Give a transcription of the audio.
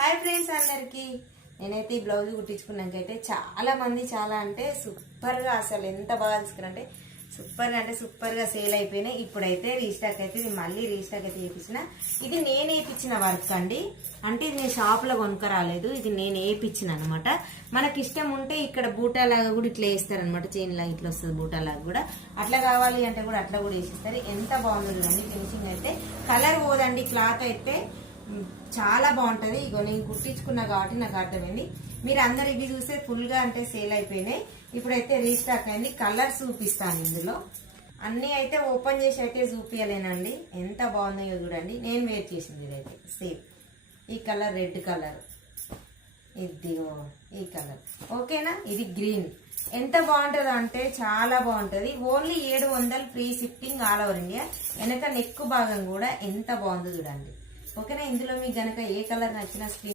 Hi friends అందరికి నేనైతే ఈ బ్లౌజ్ కుట్టించుకున్నాకైతే చాలా మంది చాలా అంటే సూపర్గా అసలు ఎంత బాగా తీసుకున్నారంటే సూపర్గా సేల్ అయిపోయినాయి. ఇప్పుడైతే రీస్టాక్ అయితే ఇది మళ్ళీ రీస్టాక్ అయితే వేయించిన. ఇది నేను వేయించిన వర్క్ అండి, అంటే ఇది నేను షాప్లో కొనుక్కరాలేదు, ఇది నేను వేయించిన అనమాట. మనకి ఇష్టం ఉంటే ఇక్కడ బూటాలాగా కూడా ఇట్లా వేస్తారనమాట, చైన్ లాగా ఇట్లా వస్తుంది బూటాలాగా కూడా. అట్లా కావాలి అంటే కూడా అట్లా కూడా వేసిస్తారు. ఎంత బాగుంది చూడండి ఫినిషింగ్ అయితే. కలర్ పోదండి, క్లాత్ అయితే చాలా బాగుంటది. ఇగో నేను కుట్టించుకున్నా కాబట్టి నాకు అర్థమైంది. మీరు అందరు ఇవి చూస్తే ఫుల్గా అంటే సేల్ అయిపోయినాయి. ఇప్పుడైతే రీస్టాక్ అయింది. కలర్ చూపిస్తాను ఇందులో. అన్నీ అయితే ఓపెన్ చేసి అయితే చూపించలేనండి. ఎంత బాగున్నాయో చూడండి. నేను వేర్ చేసింది ఇదైతే సేమ్ ఈ కలర్, రెడ్ కలర్, ఇదిగో ఈ కలర్. ఓకేనా, ఇది గ్రీన్. ఎంత బాగుంటుంది అంటే చాలా బాగుంటుంది. Only 700 free shipping all over India. వెనక నెక్ భాగం కూడా ఎంత బాగుందో చూడండి. ఓకేనా, ఇందులో మీకు గనక ఏ కలర్ నచ్చినా స్క్రీన్